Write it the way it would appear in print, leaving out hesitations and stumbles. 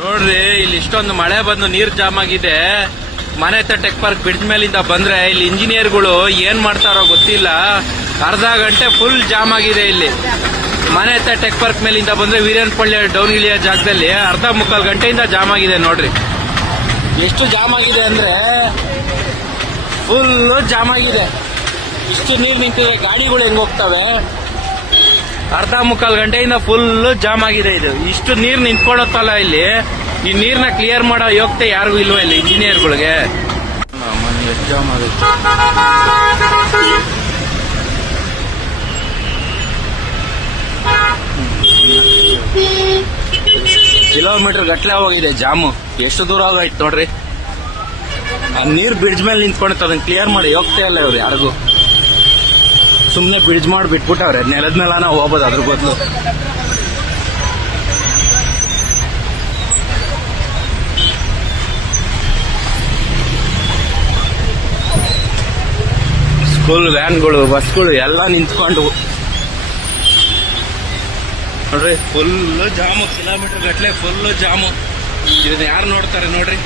ನೋಡ್ರಿ ಇಲ್ಲಿ ಇಷ್ಟೊಂದು ಮಳೆ ಬಂದು ನೀರ್ ಜಾಮ್ ಆಗಿದೆ. ಮನೆ ಹತ್ರ ಟೆಕ್ ಪಾರ್ಕ್ ಬ್ರಿಡ್ಜ್ ಮೇಲಿಂದ ಬಂದ್ರೆ ಇಲ್ಲಿ ಇಂಜಿನಿಯರ್ಗಳು ಏನ್ ಮಾಡ್ತಾರೋ ಗೊತ್ತಿಲ್ಲ. ಅರ್ಧ ಗಂಟೆ ಫುಲ್ ಜಾಮ್ ಆಗಿದೆ ಇಲ್ಲಿ. ಮನೆ ಹತ್ರ ಟೆಕ್ ಪಾರ್ಕ್ ಮೇಲಿಂದ ಬಂದ್ರೆ ವೀರನ್ಪಳ್ಳಿ ಡೌನ್ ಇಳಿಯೋ ಜಾಗದಲ್ಲಿ ಅರ್ಧ ಮುಕ್ಕಾಲು ಗಂಟೆಯಿಂದ ಜಾಮ್ ಆಗಿದೆ. ನೋಡ್ರಿ ಎಷ್ಟು ಜಾಮ್ ಆಗಿದೆ ಅಂದ್ರೆ ಫುಲ್ ಜಾಮ್ ಆಗಿದೆ. ಇಷ್ಟು ನೀರು ನಿಂತಿದೆ, ಗಾಡಿಗಳು ಹೆಂಗ್ ಹೋಗ್ತವೆ. ಅರ್ಧ ಮುಕ್ಕಾಲು ಗಂಟೆಯಿಂದ ಫುಲ್ ಜಾಮ್ ಆಗಿದೆ. ಇದು ಇಷ್ಟು ನೀರು ನಿಂತ್ಕೊಳ್ಳುತ್ತಲ್ಲ ಇಲ್ಲಿ. ಈ ನೀರ್ನ ಕ್ಲಿಯರ್ ಮಾಡೋ ಯೋಗ್ಯತೆ ಯಾರಿಗೂ ಇಲ್ವಾ ಇಲ್ಲಿ ಇಂಜಿನಿಯರ್ಗಳಿಗೆ. ಜಾಮ್ ಆಗುತ್ತೆ. ಕಿಲೋಮೀಟರ್ ಗಟ್ಲೆ ಹೋಗಿದೆ ಜಾಮು. ಎಷ್ಟು ದೂರ ಆಗೋಯ್ತು ನೋಡ್ರಿ. ಆ ನೀರ್ ಬ್ರಿಡ್ಜ್ ಮೇಲೆ ನಿಂತ್ಕೊಂಡಿತ್ತು, ಅದನ್ನ ಕ್ಲಿಯರ್ ಮಾಡಿ ಹೋಗ್ತಾ ಇಲ್ಲ ಇವ್ರು ಯಾರಿಗೂ. ಸುಮ್ನೆ ಬ್ರಿಡ್ಜ್ ಮಾಡಿ ಬಿಟ್ಬಿಟ್ಟವ್ರೆ. ನೆಲದ ಮೇಲೆ ನಾವು ಹೋಗ್ಬೋದು ಅದ್ರ ಬದಲು. ಸ್ಕೂಲ್ ವ್ಯಾನ್ಗಳು, ಬಸ್ಗಳು ಎಲ್ಲ ನಿಂತ್ಕೊಂಡು ನೋಡ್ರಿ ಫುಲ್ ಜಾಮು. ಕಿಲೋಮೀಟರ್ ಗಟ್ಲೆ ಫುಲ್ ಜಾಮು. ಇದನ್ನ ಯಾರು ನೋಡ್ತಾರೆ ನೋಡ್ರಿ.